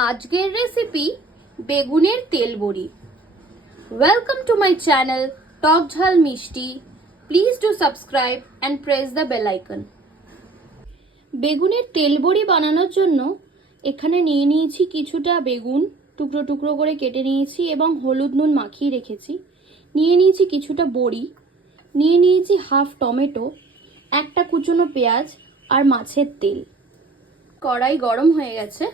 আজকের রেসিপি বেগুনের তেল বড়ি। ওয়েলকাম টু মাই চ্যানেল টক ঝাল মিষ্টি। Please do subscribe and press the bell icon. বেগুনের তেল বড়ি বানানোর জন্য এখানে নিয়ে নিয়েছি কিছুটা বেগুন, টুকরো টুকরো করে কেটে নিয়েছি এবং হলুদ নুন মাখিয়ে রেখেছি। নিয়ে নিয়েছি কিছুটা বড়ি, নিয়ে নিয়েছি হাফ টমেটো, একটা কুচনো পেঁয়াজ আর মাছের তেল। কড়াই গরম হয়ে গেছে,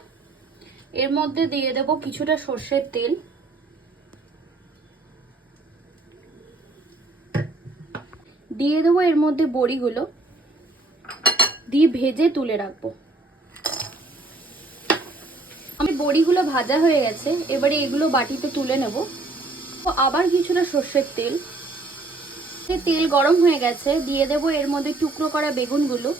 এর মধ্যে দিয়ে দেব কিছুটা সর্ষের তেল, দিয়ে দেবো এর মধ্যে বড়িগুলো, দিয়ে ভেজে তুলে রাখবো। আমি বড়িগুলো ভাজা হয়ে গেছে, এবারে এগুলো বাটিতে তুলে নেব। আবার কিছুটা সর্ষের তেল, তেল গরম হয়ে গেছে, দিয়ে দেব এর মধ্যে টুকরো করা বেগুনগুলো।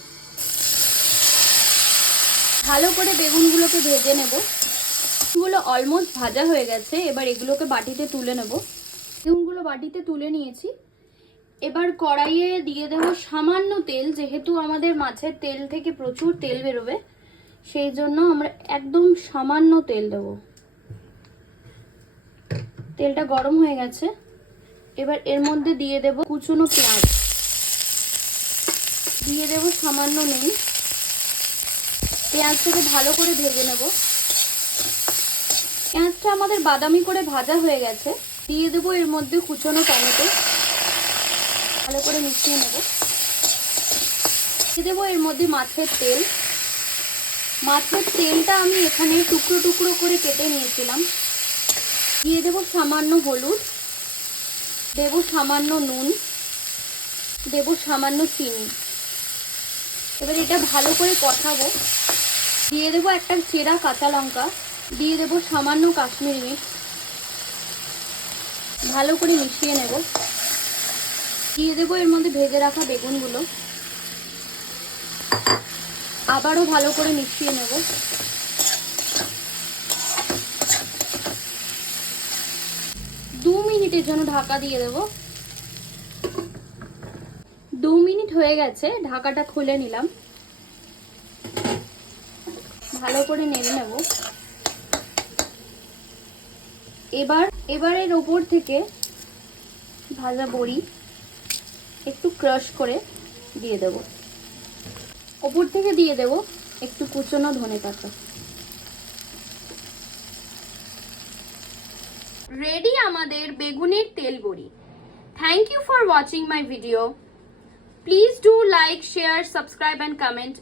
ভালো করে বেগুনগুলোকে ভেজে নেব। বেগুনগুলো অলমোস্ট ভাজা হয়ে গেছে, এবার এগুলোকে বাটিতে তুলে নেব। বেগুনগুলো বাটিতে তুলে নিয়েছি। এবার কড়াইয়ে দিয়ে দেব সামান্য তেল, যেহেতু আমাদের মাছের তেল থেকে প্রচুর তেল বেরোবে, সেই জন্য আমরা একদম সামান্য তেল দেব। তেলটা গরম হয়ে গেছে, এবার এর মধ্যে দিয়ে দেব কুচনো পেঁয়াজ, দিয়ে দেব সামান্য নুন। পেঁয়াজটাকে ভালো করে ভেজে নেব। পেঁয়াজটা আমাদের বাদামি করে ভাজা হয়ে গেছে, দিয়ে দেব এর মধ্যে কুচনো টমেটো, ভালো করে মিশিয়ে নেব। দিয়ে দেবো এর মধ্যে মাছের তেল। মাছের তেলটা আমি এখানে টুকরো টুকরো করে কেটে নিয়েছিলাম। দিয়ে দেবো সামান্য হলুদ, দেবো সামান্য নুন, দেবো সামান্য চিনি। এবার এটা ভালো করে কষাবো। দিয়ে দেবো একটা চেরা কাঁচা লঙ্কা, দিয়ে দেবো সামান্য কাশ্মীরি মির্চ, ভালো করে মিশিয়ে নেব। দিয়ে দেবো এর মধ্যে ভেজে রাখা বেগুনগুলো, আবারও ভালো করে মিশিয়ে নেব। 2 মিনিটের জন্য ঢাকা দিয়ে দেব। 2 মিনিট হয়ে গেছে, ঢাকাটা খুলে নিলাম। ভালো করে নেড়ে নেব। এবার এর ওপর থেকে ভাজা বড়ি একটু ক্রাশ করে দিয়ে দেব। ওপর থেকে দিয়ে দেব একটু কুচনো ধনেপাতা। রেডি আমাদের বেগুনের তেল বড়ি। Thank you for watching my video. Please do like, share, subscribe and comment.